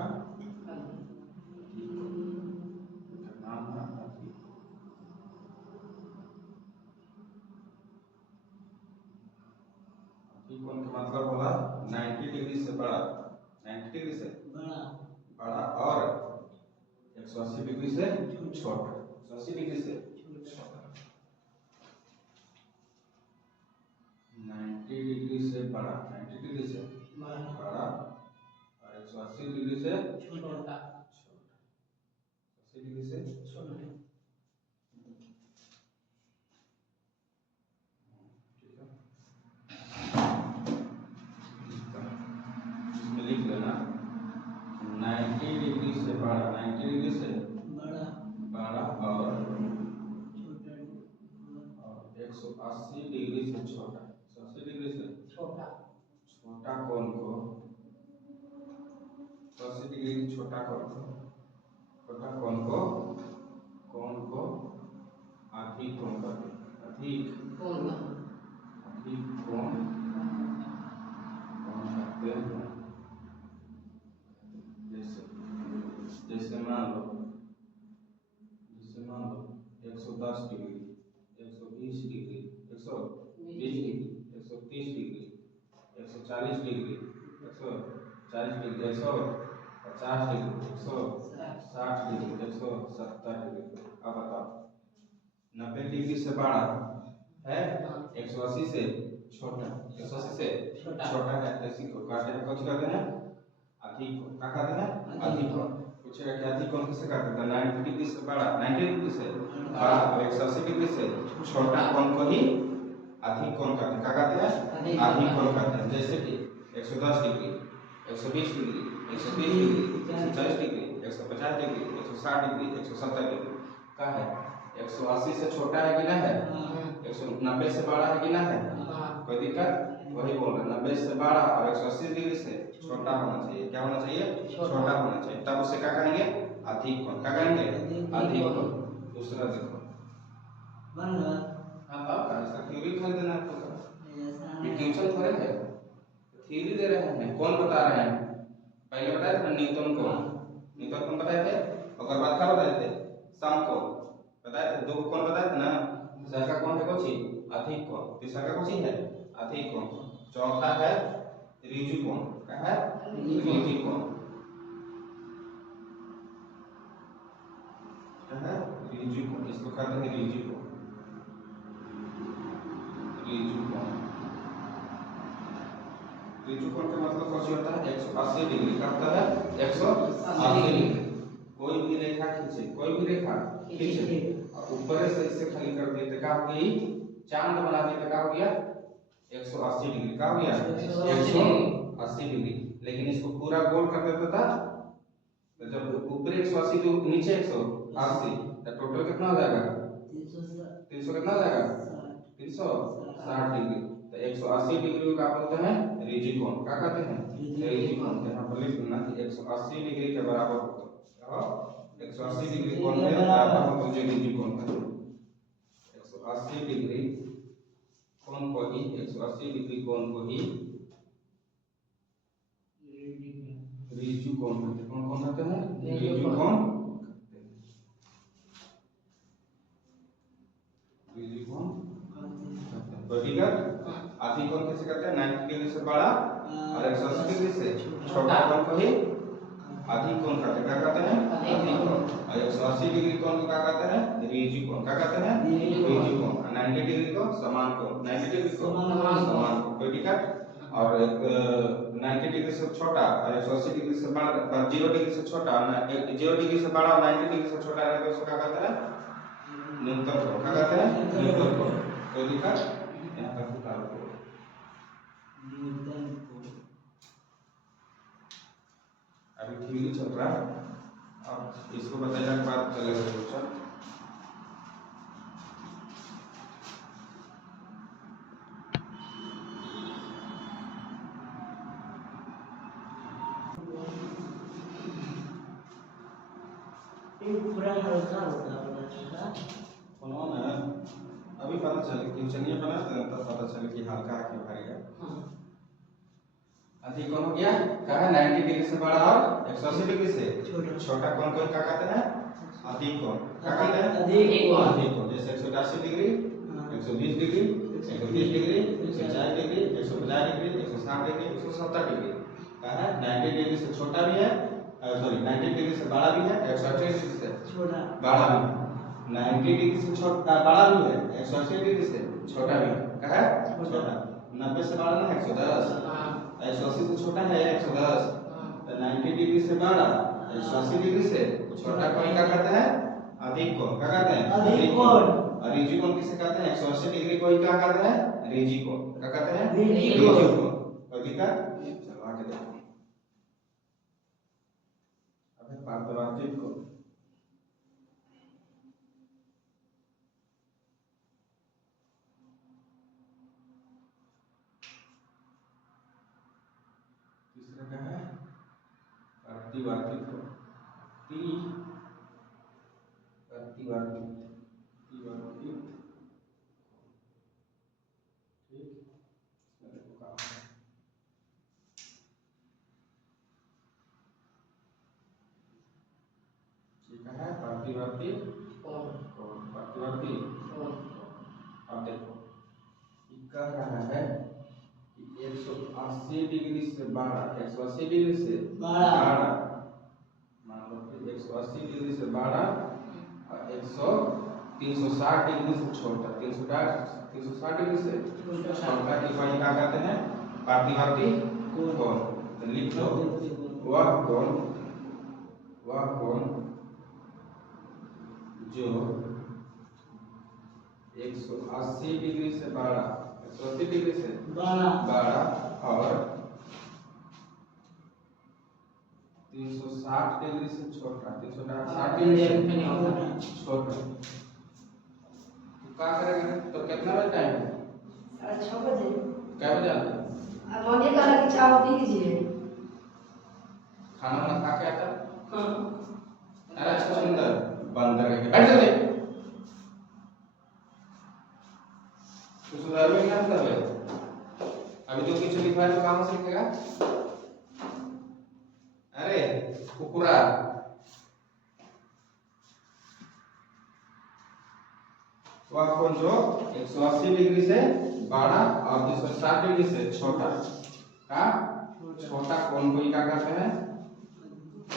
का नाम है अधिक। अधिक कोण का मतलब होला 90 डिग्री से बड़ा, 90 डिग्री से बड़ा और 180 डिग्री से छोटा, 180 डिग्री से छोटा। 90 डिग्री से बड़ा, 90 डिग्री से बड़ा और 180 डिग्री से छोटा, 80 डिग्री से छोटा। ठीक है, इसमें लिख लेना 90 डिग्री से बड़ा, 90 डिग्री से बड़ा और 180 डिग्री से छोटा, 180 डिग्री से छोटा कोण को 180 डिग्री की छोटा कोण को अधिक कोण कहते हैं, अधिक कोण कहते हैं। जैसे मान लो 110 degree, 120 degree, 120 degree, 130 degree, 140 degree, 140 degree, 150 degree, 160 degree, 170 degree. अब बताओ 90 डिग्री से बड़ा है, 180 से छोटा, 180 से छोटा है, ऐसी को काटे हैं, कुछ कहते हैं अधिक कोण, क्या कहते हैं अधिक कोण। पूछेगा कि अधिक कोण किसे कहते हैं, 90 डिग्री से बड़ा, 90 डिग्री से बड़ा और 180 डिग्री से छोटा कोण को ही अधिक कोण कहते हैं, क्या कहते हैं अधिक कोण कहते हैं। जैसे कि 110 degree, 120 degree, 130 degree, 140 degree, 150 degree, 160 degree, 170 degree का है। 180 से छोटा है कि ना है, 190 से बड़ा है कि ना है, कोई दिक्कत, वही बोल रहे 90 से बड़ा और 180 डिग्री से छोटा होना चाहिए। क्या होना चाहिए, छोटा होना चाहिए, तब उसे क्या कहेंगे अधिक कोण, क्या कहेंगे अधिक कोण। दूसरा देखो, हाँ बाप इसका थ्योरी कर देना आपको, ये ट्यूशन थोड़े है, थ्योरी दे रहे हैं, कौन बता रहे हैं, पहले बताए थे न्यूटन कोण बताए थे, और बाद क्या बताए थे समकोण बताए थे, दो कोण बताए थे ना। दूसरा कौन है कोची अधिक कोण, तीसरा का कोची है अधिक कोण, चौथा है ऋजु कोण, क्या है ऋजु कोण, क्या है ऋजु कोण, इसको कहते हैं ऋजु कोण। ऋजु कोण का मतलब कैसे होता है 180 डिग्री का होता है 180 डिग्री। कोई भी रेखा खींचे, कोई भी रेखा खींचे और ऊपर से इसे खाली कर दिए तो क्या हो गई, चांद बना दिए तो क्या हो गया 180 डिग्री, क्या हो गया 180 डिग्री। लेकिन इसको पूरा गोल कर देता था तो जब ऊपर 180 तो नीचे 180 तो टोटल कितना हो जाएगा 300 कितना हो जाएगा 360 डिग्री। तो 180 डिग्री को क्या बोलते हैं ऋजु कोण, क्या कहते हैं ऋजु कोण। यहाँ पर लिख देना कि 180 डिग्री के बराबर होता है, 180 डिग्री कोण के बराबर होता है ऋजु कोण कहते हैं। 180 डिग्री कोण को ही 180 डिग्री कोण को ही ऋजु कोण कहते हैं। कौन कौन कहते हैं ऋजु कोण, ऋजु कोण ठीक है। अधिक कोण कैसे करते हैं 90 डिग्री से बड़ा और 180 डिग्री से छोटा कोण को ही अधिक कोण कहते हैं, क्या कहते हैं अधिक कोण। और 180 डिग्री कोण को क्या कहते हैं ऋजु कोण, क्या कहते हैं ऋजु कोण। 90 डिग्री को समान कोण, 90 डिग्री को समान कोण, कोई ठीक है। और 90 डिग्री से छोटा और 180 डिग्री से बड़ा, 0 डिग्री से छोटा, 0 डिग्री से बड़ा और 90 डिग्री से छोटा रहेगा तो उसको क्या कहते हैं न्यूनतम कोण, क्या कहते हैं न्यूनतम कोण, कोई दिक्कत। यहाँ तक उतारो अभी थ्योरी चल रहा है, अब इसको बताने के बाद चलेगा क्वेश्चन। पूरा हल्का होता है उन्होंने अभी पता चले क्वेश्चन ये बना तब पता चले कि हल्का है कि भारी है। अधिक कोण हो गया क्या है 90 डिग्री से बड़ा और 180 डिग्री से छोटा कोण को क्या कहते हैं अधिक कोण क्या कहते हैं अधिक कोण जैसे 180 degree 120 degree 130 degree 140 degree 150 degree 160 degree 170 degree क्या है 90 डिग्री से छोटा भी है सॉरी 90 डिग्री से बड़ा भी है 180 डिग्री से छोटा बड़ा भी है 90 डिग्री से छोटा बड़ा भी है 180 डिग्री से छोटा भी है क्या है छोटा 90 से बड़ा ना 110 180 से छोटा है 110 तो 90 डिग्री से बड़ा 180 डिग्री से छोटा कोण क्या कहते हैं अधिक कोण क्या कहते हैं अधिक कोण और ऋजु कोण किसे कहते हैं 180 डिग्री को क्या कहते हैं ऋजु कोण क्या कहते हैं ऋजु कोण कोई दिक्कत चलो आगे देखो अब पार्थवार्थिक कोण तीसरा क्या है प्रतिवर्तित कोण प्रतिवर्तित ठीक देखो काम है ठीक है प्रतिवर्तित कोण प्रतिवर्तित कोण अब देखो कह रहा है कि 180 डिग्री से बड़ा 180 डिग्री से बड़ा मान लो कि 180 डिग्री से बड़ा और 360 डिग्री से छोटा 360 डिग्री से छोटा की कोण क्या कहते हैं प्रतिवर्ती कोण तो लिख लो वह कोण जो 180 डिग्री से बड़ा 180 डिग्री से बड़ा और 360 डिग्री से छोटा 360 डिग्री से छोटा तो क्या करेंगे तो कितना बजे टाइम है 6:30 बजे क्या बजे आते अब मम्मी कहा कि चाय पी लीजिए खाना वाला खा के आता हां अरे सुंदर बंद करके बैठ जाओ तो सुधार में क्या मतलब है अभी जो कुछ लिखा है तो कहां से लिखेगा अरे कुकुरा वह कोण जो 180 डिग्री से बड़ा और 360 डिग्री से छोटा का छोटा कोण को क्या कहते हैं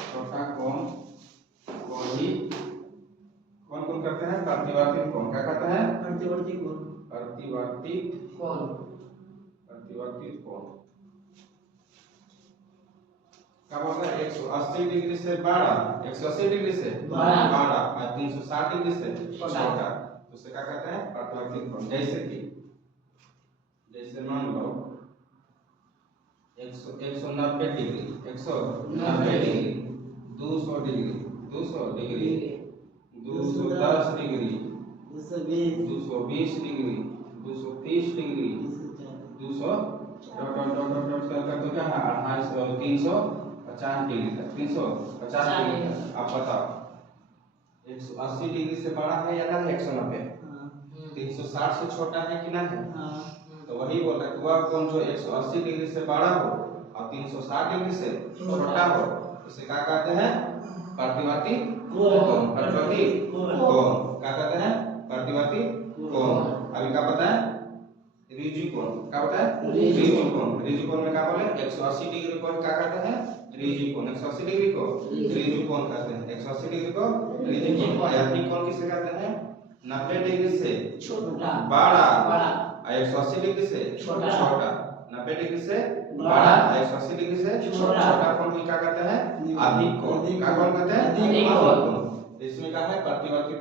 छोटा कोण को ही कौन करते हैं प्रतिवर्तित कोण क्या कहते हैं प्रतिवर्तित कोण क्या बोलते हैं 180 डिग्री से बड़ा 180 डिग्री से बड़ा और 360 डिग्री से छोटा तो उसे क्या कहते हैं प्रतिवर्तित कोण जैसे मान लो 190 degree 190 degree 200 degree 210 degree 220 degree 230 degree 200 क्या है 350 डिग्री तक 350 डिग्री आप बताओ 180 डिग्री से बड़ा है या ना 190 360 से छोटा है कि ना है तो वही बोल रहा है वह कोण जो 180 डिग्री से बड़ा हो और 360 डिग्री से छोटा हो उसे क्या कहते हैं प्रतिवर्ती कोण प्रतिवर्ती कोण क्या कहते हैं प्रतिवर्ती कोण अभी क्या पता है ऋजु कोण क्या पता है ऋजु कोण में क्या बोले 180 डिग्री को क्या कहते हैं ऋजु कोण 180 डिग्री को ऋजु कोण कहते हैं 180 डिग्री को ऋजु कोण अधिक कोण किसे कहते हैं 90 डिग्री से छोटा बड़ा और 180 डिग्री से छोटा 90 डिग्री से बड़ा 180 डिग्री से छोटा कोण को क्या कहते हैं अधिक कोण क्या कोण कहते हैं अधिक कोण इसमें क्या है प्रतिवर्तित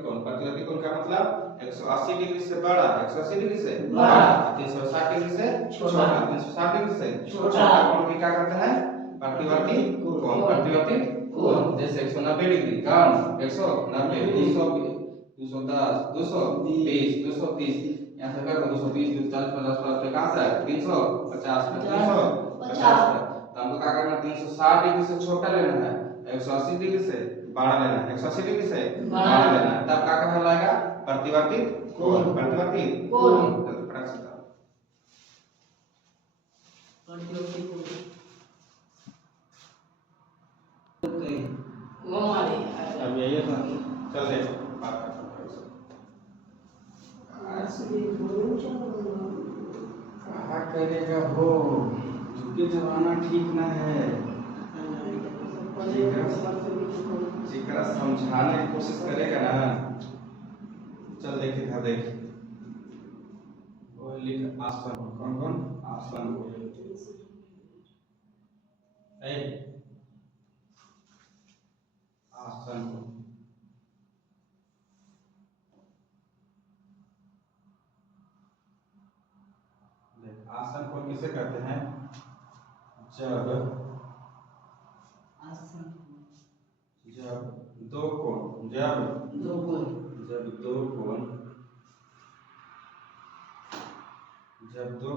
कोण का मतलब 180 डिग्री से बड़ा 180 डिग्री से बड़ा 360 डिग्री से छोटा 360 डिग्री से छोटा कोण को क्या कहते हैं प्रतिवर्तित कोण जैसे 190 डिग्री कौन 190 210 220 230 यहाँ से कर 220 240 50 50 कहां तक 350 तो हमको क्या करना है 360 डिग्री से छोटा लेना है 180 डिग्री से बड़ा लेना है 180 डिग्री से बड़ा लेना है तब क्या कहलाएगा प्रतिवर्तित कोण करेगा हो, झुके जमाना ठीक ना है। जेकरा समझाने की कोशिश करेगा ना, चल देखे था देख वो लिख आसन। कौन कौन आसन को आसन को देख, आसन को किसे कहते हैं? जब दो कोण जब दो कोण जब दो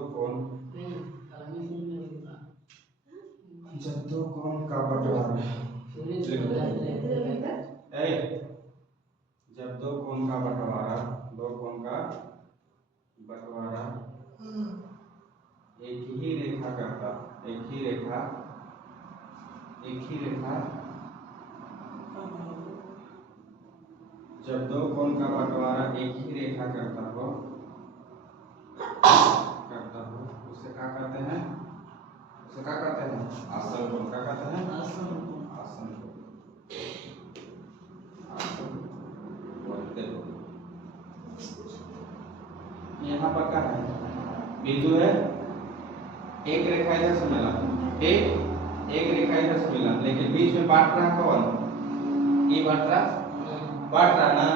कोण का बंटवारा जब दो कोण का बंटवारा एक ही रेखा जब दो कोण का बंटवारा एक ही रेखा करता हो उसे क्या कहते हैं? आसन कोण। क्या कहते हैं? आसन कोण। यहाँ पर क्या है? बिंदु है, एक रेखा इधर से मिला, एक रेखा इधर से मिला, लेकिन बीच में बांट रहा कौन? ये बांट रहा ना,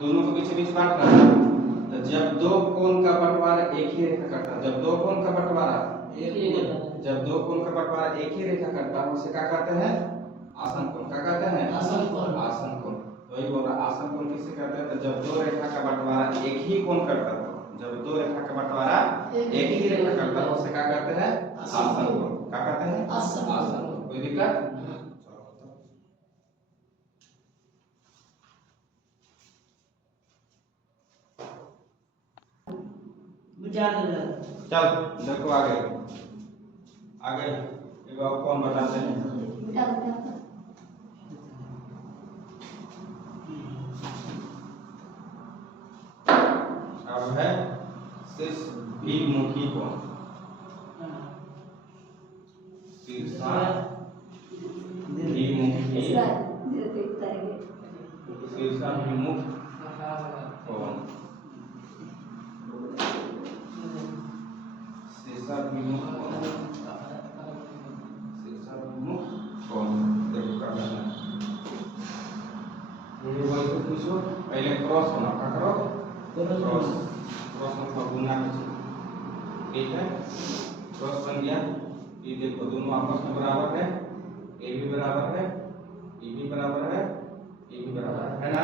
दोनों के बीच बांट रहा है। तो जब दो कोण का बंटवारा एक ही रेखा करता है, जब दो कोण का बंटवारा एक ही रेखा करता है, उसे क्या कहते हैं? आसन कोण। क्या कहते हैं? आसन कोण। वही बोल रहा, आसन कोण किसे कहते हैं? तो जब दो रेखा का बंटवारा एक ही कोण करता है, जब दो रेखा का बंटवारा एक ही रेखा करता है, उसे क्या कहते हैं? आसन कोण। क्या कहते हैं? आसन कोण। कोई दिक्कत? चल देखो आगे एक और कौन बताते हैं? अब है शीर्ष भिमुखी कोण। शीर्षा भिमुख कोण। देखो करना है पहले क्रॉस होना। क्या करो? क्रॉस मतलब गुना। ठीक है, क्रॉस बन गया। ये देखो दोनों आपस में बराबर है, ए भी बराबर है, ये भी बराबर है, ये भी बराबर है ना।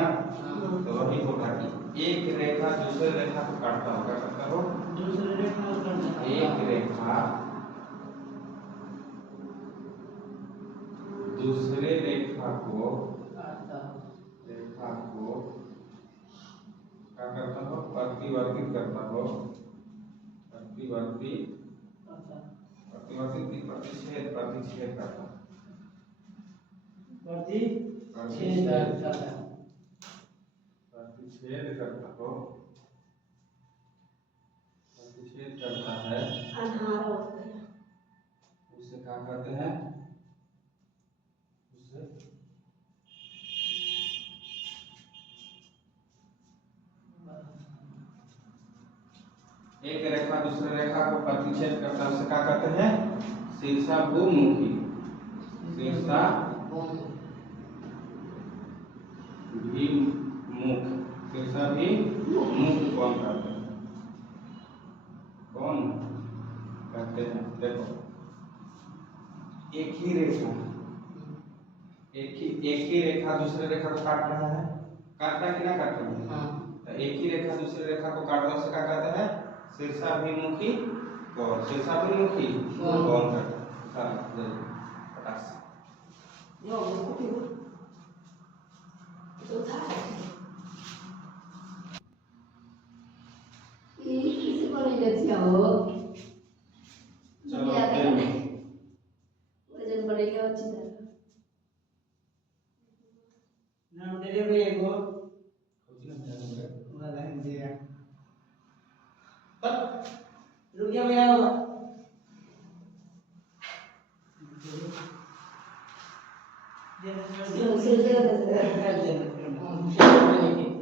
तो वही होगा कि एक रेखा दूसरे रेखा को काटता हो। क्या करता हो? एक रेखा दूसरे रेखा को क्या करता हो? प्रतिवर्तित करता हो। प्रतिच्छेद करता है। उसे क्या कहते हैं? एक रेखा दूसरे रेखा को प्रतिच्छेद करता है, उसे क्या कहते हैं? शीर्षाभिमुखी। शीर्षाभिमुख कौन कहते हैं? देखो एक ही रेखा दूसरे रेखा को काट रहा है। काटता कि ना काट रहा है? तो एक ही रेखा दूसरे रेखा को काटने से क्या कहते हैं? शीर्षाभिमुखी कोण। शीर्षाभिमुखी कोण कहते हैं। वजन बढ़ेगा अच्छी तरह। नाम दे दे भैया को वाला है दिया। रुक जा भैया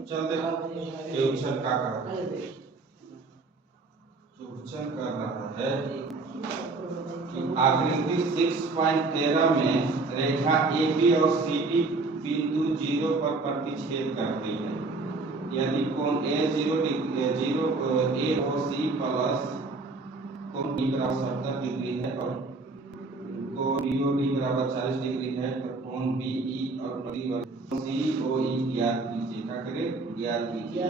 चल दे क्वेश्चन का कर क्वेश्चन कर रहा है कि आकृति 6.13 में रेखा AB और CD बिंदु 0 पर प्रतिच्छेद करती है। यदि कोण A0 A और C प्लस कोण B बराबर 70 डिग्री है और कोण BOD बराबर 40 डिग्री है तो कोण BE और COE ज्ञात कीजिए। क्या करें? ज्ञात कीजिए।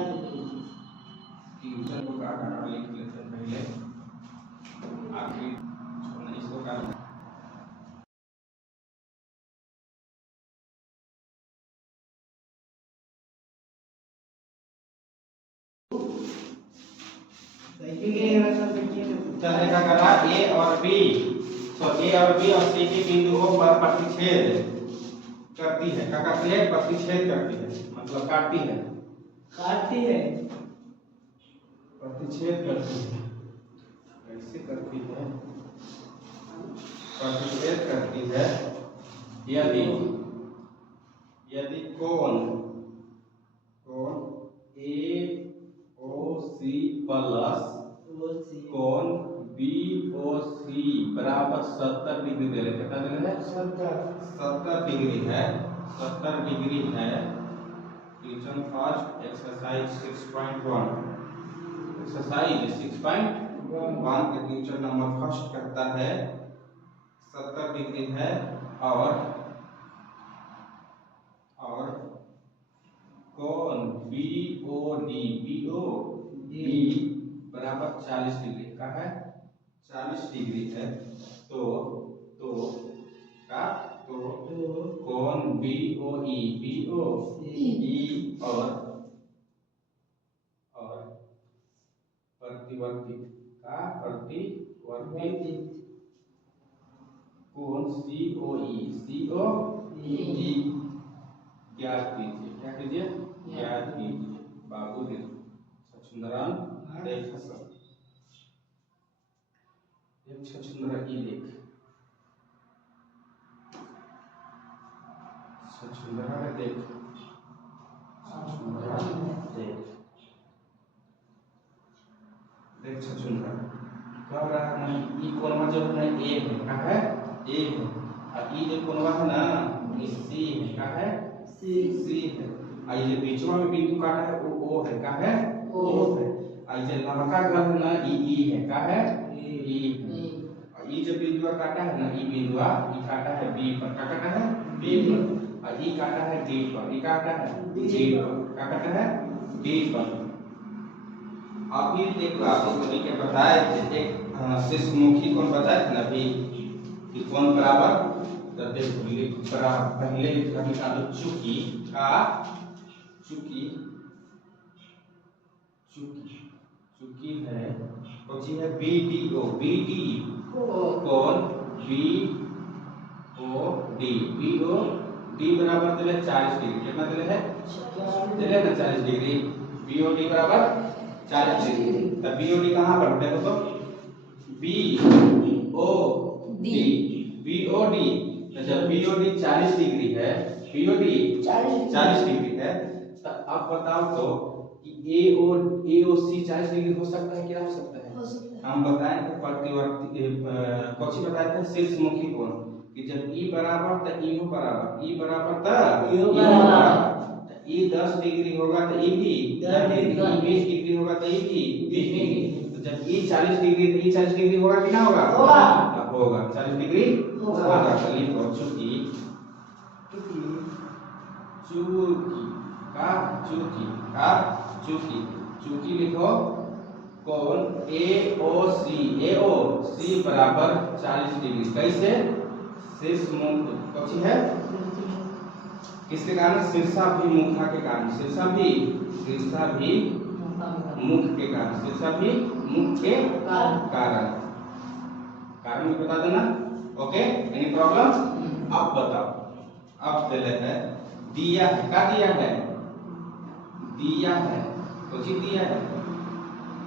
ट्यूशन को काटना लिख लेते हैं पहले, आखिर छोड़ना इसको काटना। चलेगा करा A और B, तो A और B और C के बिंदुओं पर प्रतिच्छेद करती है। क्या करती है? प्रतिच्छेद करती है, मतलब काटती है। प्रतिच्छेद करती है। कैसे करती है? प्रतिच्छेद करती है यदि कोण AOC प्लस कोण BOC बराबर 70 डिग्री दे रहे। कितना दे रहे हैं? 70 डिग्री है। 70 डिग्री है। क्वेश्चन फर्स्ट एक्सरसाइज 6.1 एक्सरसाइज 6.1 का क्वेश्चन नंबर फर्स्ट करता है 70 डिग्री है और कोण BOD बराबर 40 डिग्री का है। 40 डिग्री है तो कोण BOE और प्रतिवर्ती कोण COE ज्ञात कीजिए। क्या कीजिए? ज्ञात कीजिए। बाबू देखो छछुंदरन देख सब एक छछुंदर ई देख छछुंदर देख देख छछुंदर कह रहा है ना ई कोणवा जो है A है। क्या है? A है। और ई जो कोणवा है ना ये C है। क्या है? C है। और ये बीचवा में बिंदु काटा है वो O है। क्या है? O है। और ये लंबका ग्रह है ना E है। क्या है? E है। और ये जो बिंदु काटा है ना ई बिंदुआ ई काटा है B पर। क्या काटा है? B पर। और ई काटा है D पर। ई काटा है D पर। क्या काटा है? D पर। अभी देखो आप अभी के बताए थे एक शीर्षमुखी कोण बताए थे ना अभी कि कोण बराबर तो देखो पहले निकालो चूंकि है कौन है BDO कोण BOD बराबर दिले 40 डिग्री। कितना दिले है? दिले ना 40 डिग्री। BOD बराबर 40 डिग्री। तब BOD कहां पर देखो तो BOD जब BOD 40 डिग्री है BOD 40 डिग्री है तो अब बताओ तो AOC 40 डिग्री हो सकता है? क्या हो सकता है? हम बताएं कि प्रतिवर्ती कौन बताए थे? शीर्षमुखी कोण कि जब E बराबर तो E बराबर E बराबर तो E बराबर तो E 10 डिग्री होगा तो E भी 10 डिग्री। E 20 डिग्री होगा तो E भी 20 डिग्री। तो जब E 40 डिग्री तो E 40 डिग्री होगा कि ना होगा? होगा 40 डिग्री होगा। तो लिखो चूंकि लिखो कोण AOC बराबर 40 डिग्री। कैसे? शीर्षमुख कौन है? किसके कारण? शीर्षाभिमुखता के कारण। शीर्षाभिमुख के कारण। शीर्षाभिमुख के कारण भी बता देना। Okay any problem? अब बताओ अब पहले है दिया है। क्या दिया है?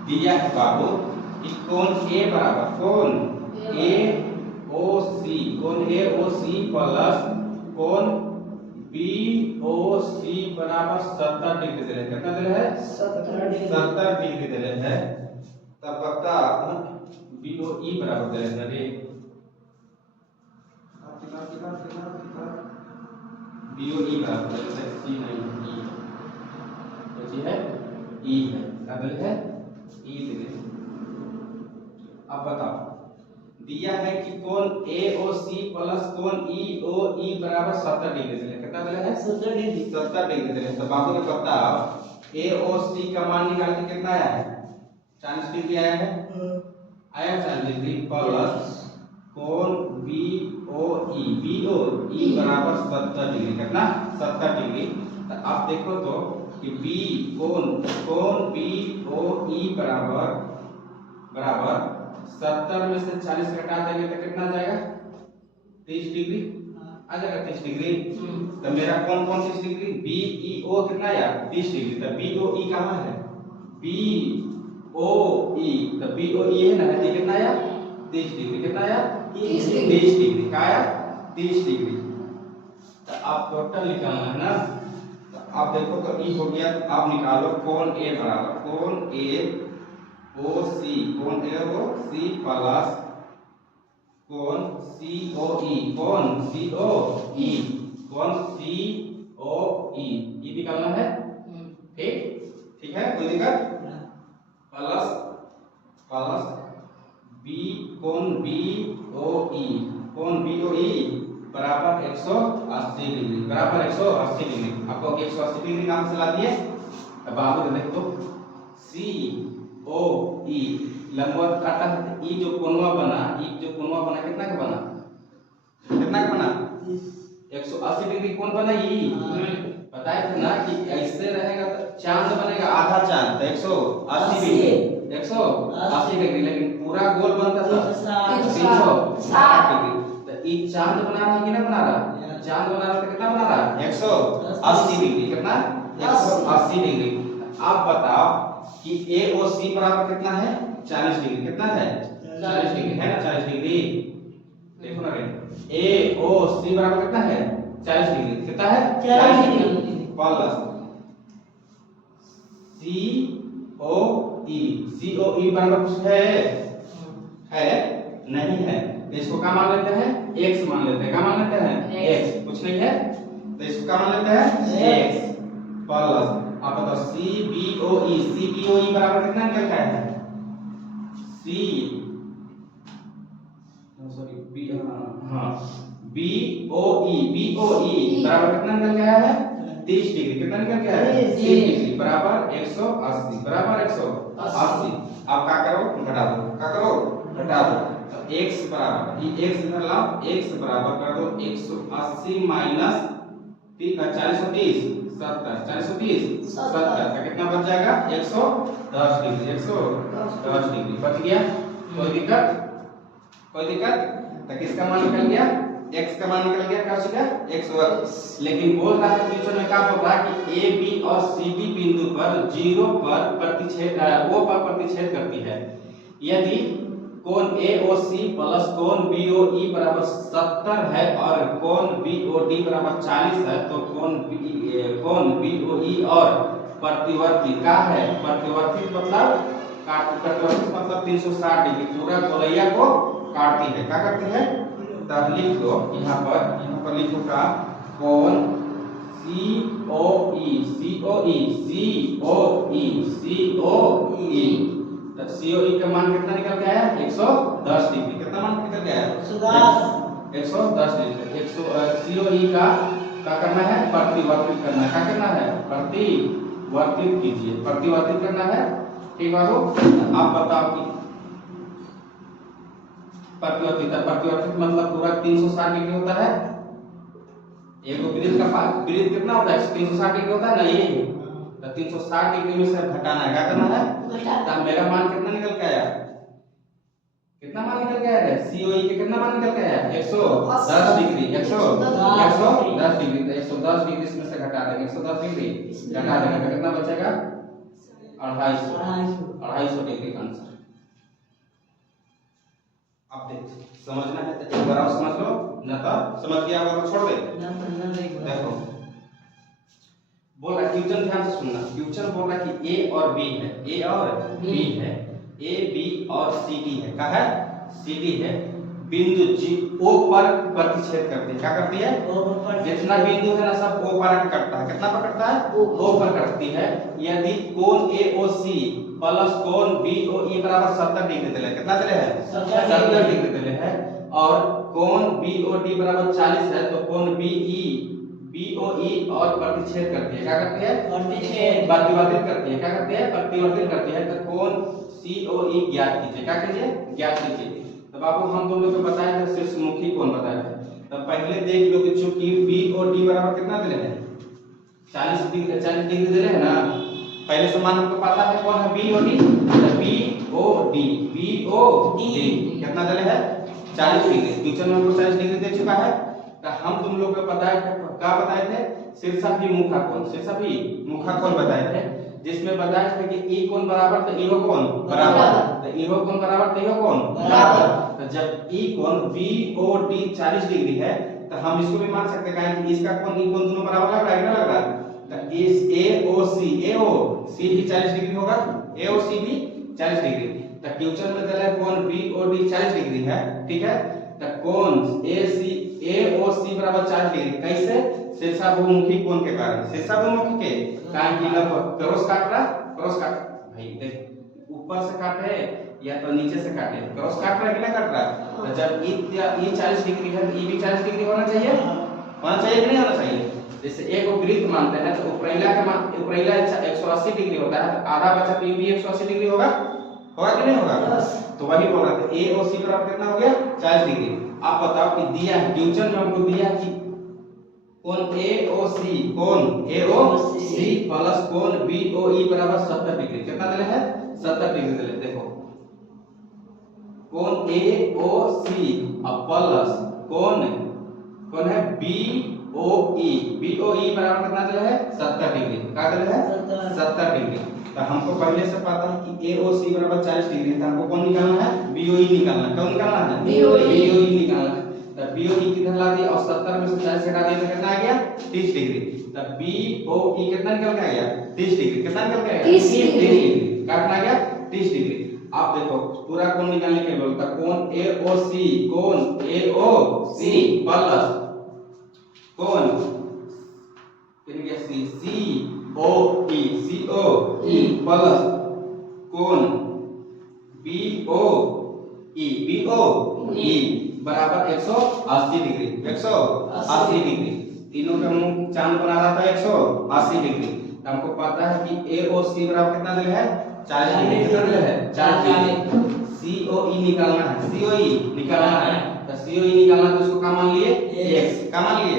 दिया है बाबू कि कोण ए बराबर कोण ए ओ सी प्लस कोण बी ओ सी बराबर 70 डिग्री दिले। कितना दिले है? 70 डिग्री दिले है। तब बता बी ओ ई बराबर दिले है रे बी ओ ई बराबर दिले है सी नहीं ई तो जी है ई है क्या दिले है ई दिले। अब बताओ दिया है कि कोण AOC प्लस कोण EOE बराबर 70 डिग्री दिले। कितना दिले है? 70 डिग्री दिले। तो बाबू ने बताओ AOC का मान निकाल के कितना आया है? 40 डिग्री आया है। आया 40 डिग्री प्लस कोण BOE बराबर 70 डिग्री। कितना? 70 डिग्री। तो आप देखो तो कि कोण BOE बराबर 70 में से 40 घटा देंगे तो कितना जाएगा? 30 डिग्री आ जाएगा 30 डिग्री। तो मेरा कौन 30 डिग्री BEO कितना आया 30 डिग्री। तो BOE कहाँ है? BOE तो BOE है ना ये कितना आया 30 डिग्री। कितना आया 30 डिग्री का आया 30 डिग्री। तो आप टोटल निकालना है ना। तो आप देखो तो ई हो गया। आप निकालो कोण A बराबर कोण AOC कोण AOC प्लस कोण COE ये निकालना है। ठीक है कोई दिक्कत? प्लस कोण BOE बराबर 180 डिग्री बराबर 180 डिग्री। आपको 180 डिग्री नाम से ला दिए। अब बाबू देखो COE लंबवत काटा है। ई जो कोणवा बना कितना का बना 180 डिग्री कोण बना ई बताए थे ना कि ऐसे रहेगा तो चांद बनेगा आधा चांद तो 180 डिग्री 180 डिग्री। लेकिन पूरा गोल बनता था 360 डिग्री। तो ई चांद बना रहा है कि ना बना रहा? चांद बना रहा तो कितना बना रहा? 180 डिग्री। कितना 180 डिग्री। आप बताओ कि AOC बराबर कितना है 40 डिग्री। कितना है 40 डिग्री है ना 40 डिग्री। देखो ना रे AOC बराबर कितना है 40 डिग्री। कितना है 40 डिग्री प्लस COE बराबर कुछ है नहीं है। इसको क्या मान लेते हैं x मान लेते हैं। क्या मान लेते हैं x कुछ नहीं है तो इसको क्या मान लेते हैं x प्लस आप बताओ CBOE बराबर कितना निकल का है BOE बराबर कितना निकल के आया है 30 डिग्री। कितना निकल के आया है 30 डिग्री बराबर 180 बराबर 180। अब क्या करो घटा दो घटा दो। तो x बराबर ये x इधर लाओ x बराबर कर दो 180 माइनस 430 70 का कितना बच जाएगा 110 डिग्री 110 डिग्री बच गया। कोई दिक्कत? तो किसका मान निकल गया x का मान निकल गया क्या सीखा 180। लेकिन बोल रहा है क्वेश्चन में क्या बोल रहा है कि AB और CD बिंदु पर 0 पर प्रतिच्छेद करती है। यदि कोण AOC प्लस कोण BOE बराबर 70 है और कोण BOD बराबर 40 है तो कोण BOE और प्रतिवर्ती का है प्रतिवर्ती मतलब 360 डिग्री पूरा गोलैया को काटती है। क्या करती है? तब लिख दो यहाँ पर लिखो का कोण COE तब COE का मान कितना निकल के आया 110 डिग्री। कितना मान निकल के आया 110 डिग्री। COE का क्या करना है प्रतिवर्तित करना है। क्या करना है प्रतिवर्तित कीजिए प्रतिवर्तित करना है। ठीक बाबू आप बताओ कि प्रतिवर्तित मतलब पूरा 360 डिग्री होता है। एक वृत्त का वृत्त कितना होता है 360 डिग्री होता है ना ये तो 360 डिग्री में से घटाना है। क्या करना है तब मेरा मान कितना निकल के आया कितना मान निकल के आया COE के कितना मान निकल के आया 110 डिग्री 110 डिग्री। तो 110 डिग्री इसमें से घटा देंगे 110 डिग्री घटा देंगे तो कितना बचेगा 250 डिग्री का आंसर। अब देख समझना है तो एक बार और समझ लो, न तो समझ गया होगा तो छोड़ दे। देखो बोल रहा है क्वेश्चन, ध्यान से सुनना। क्वेश्चन बोल रहा है कि ए और बी है, ए और बी है, ए बी और सी डी है। क्या है? सी डी है। बिंदु जी ओ पर प्रतिच्छेद करती है। क्या करती है? जितना बिंदु है ना सब ओ पर कटता है। कितना पर कटता है? ओ पर कटती है। यदि कोण ए ओ सी प्लस कोण बी ओ ई बराबर 70 डिग्री दिले। कितना दिले है? 70 डिग्री दिले है। और कोण बी ओ डी बराबर 40 है, तो कोण बी ओ ई और प्रतिच्छेद करती है। क्या करती है? प्रतिवर्तित करती है। क्या करती है? प्रतिवर्तित करती है। तो कोण सी ओ ई ज्ञात कीजिए। क्या कीजिए? ज्ञात कीजिए। तो बाबू हम तुम लोग को बताए थे शीर्षमुखी कोण बताए थे। तो पहले देख लो कि चूंकि बी ओ डी बराबर कितना दिले है? 40 डिग्री दिले है ना। पहले से मान हमको पता है कौन है बी ओ डी। तो बी ओ डी कितना दिले है? 40 डिग्री। क्वेश्चन में हमको 40 डिग्री दे चुका है। तो हम तुम लोग को बताए थे, क्या बताए थे? शीर्षाभिमुखा कोण, शीर्षाभिमुखा कोण बताए थे, जिसमें बताए थे कि ई कोण बराबर तो इहो कोण बराबर, तो इहो कोण बराबर तो इहो कोण बराबर। तो जब ई कोण बी ओ डी 40 डिग्री है तो हम इसको भी मान सकते हैं कि इसका कोण ई कोण दोनों बराबर लग रहा है ना, लग रहा है। तो इस ए ओ सी भी 40 डिग्री होगा, ए ओ सी भी 40 डिग्री। तो क्वेश्चन में दिया है कोण बी ओ डी 40 डिग्री है, ठीक है। तो कोण ए ओ सी बराबर 40 डिग्री कैसे? शीर्षाभिमुखी कोण के कारण, शीर्षाभिमुखी के कारण की लगभग क्रॉस काट रहा, क्रॉस काट भाई देख ऊपर से काटे या तो नीचे से काटे, क्रॉस काट रहा है कि नहीं काट रहा। तो जब ई 40 डिग्री है तो ई भी 40 डिग्री होना चाहिए, होना चाहिए कि नहीं होना चाहिए। जैसे एक को वृत्त मानते हैं तो उपरिला 180 डिग्री होता है, तो आधा बचा तो भी 180 डिग्री होगा, होगा कि नहीं होगा। तो वही बोल रहा था ए और सी बराबर कितना हो गया? 40 डिग्री। आप बताओ कि दिया है क्वेश्चन में हमको दिया कि कोण ए ओ सी प्लस कोण बी ओ ई बराबर 70 डिग्री। कितना दिले है? 70 डिग्री दिले। देखो कोण ए ओ सी प्लस कोण है बी ओ ई बराबर कितना दिले है? 70 डिग्री। क्या दिले है? 70 डिग्री। तो हमको पहले से पता है कि ए ओ सी बराबर 40 डिग्री है, तो हमको कौन निकालना है? बी ओ ई निकालना है। कौन निकालना है? बी ओ ई निकालना है। तो बी ओ ई कितना ला दिया और 70 में से 40 हटा दिया तो कितना आ गया? 30 डिग्री। तो बी ओ ई कितना निकल के आ गया? 30 डिग्री। कितना निकल के आ गया? 30 डिग्री। कितना आ गया? 30 डिग्री। आप देखो पूरा कोण निकालने के लिए बोलता कोण ए ओ सी प्लस कोण कितना सी ओ ई प्लस कोण बी ओ ई बराबर 180 डिग्री। 180 डिग्री। तीनों का मुंह चांद बना रहा था 180 डिग्री। तो हमको पता है कि ए ओ सी बराबर कितना दिया है? 40 डिग्री। कितना दिया है? 40 डिग्री। सी ओ ई निकालना है, सी ओ ई निकालना है। तो सी ओ ई निकालना है तो उसको क्या मान लिए? x। क्या मान लिए?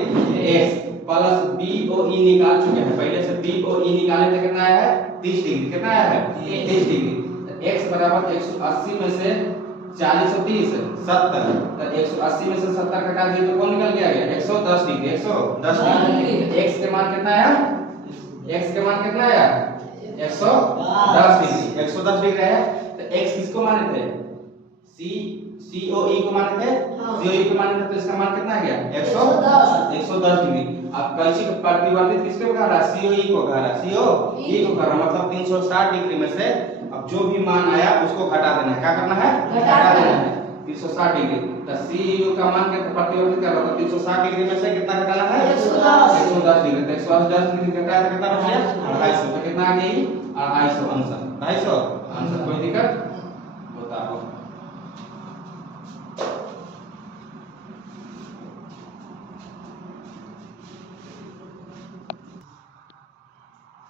x प्लस बी ओ ई निकाल चुके हैं पहले से। बी ओ ई निकाले तो कितना आया है? 30 डिग्री। कितना आया है? 30 डिग्री। तो x बराबर 180 में से 40 और 30 70। तो 180 में से 70 घटा दिए तो कौन निकल के आ गया? 110 डिग्री। 110 डिग्री। x के मान कितना आया? x के मान कितना आया? 110 डिग्री। 110 डिग्री आया। तो x किसको माने थे? सी ओ ई को माने थे। सी ओ ई को माने थे तो इसका मान कितना आ गया? 110 डिग्री। अब कैंची को प्रतिवर्तित किसको कह रहा है? सी ओ ई को कह रहा है, सी ओ ई को कह रहा है। मतलब 360 डिग्री में से अब जो भी मान आया उसको घटा देना है। क्या करना है? घटा देना है 360 डिग्री। तो सी ओ का मान के प्रतिवर्तित कर रहा था 360 डिग्री में से कितना घटाना है? 110 डिग्री। तो 110 डिग्री घटाया तो कितना बच गया? 250। तो कितना आ गया? 250 आंसर। 250 आंसर। कोई दिक्कत? बताओ।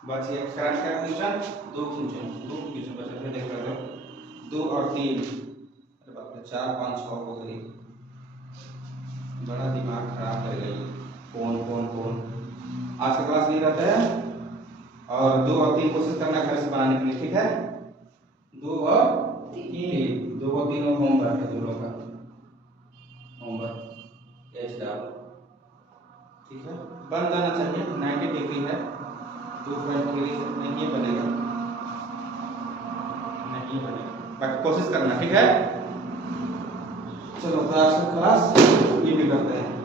बचिए करंट का क्वेश्चन दो क्वेश्चन बचे थे, देख रहे हो 2 और 3। अरे बाप रे 4 5 6 हो गई। बड़ा दिमाग खराब कर गई। कौन आज का क्लास नहीं रहता है। और 2 और 3 कोशिश करना घर से बनाने के लिए, ठीक है। 2 और 3 होमवर्क है, दोनों का होमवर्क एच डाल, ठीक है। बन जाना चाहिए। 90 डिग्री है, 2.3 नहीं बनेगा, बाकी कोशिश करना, ठीक है। चलो तो आज का क्लास ये भी करते हैं।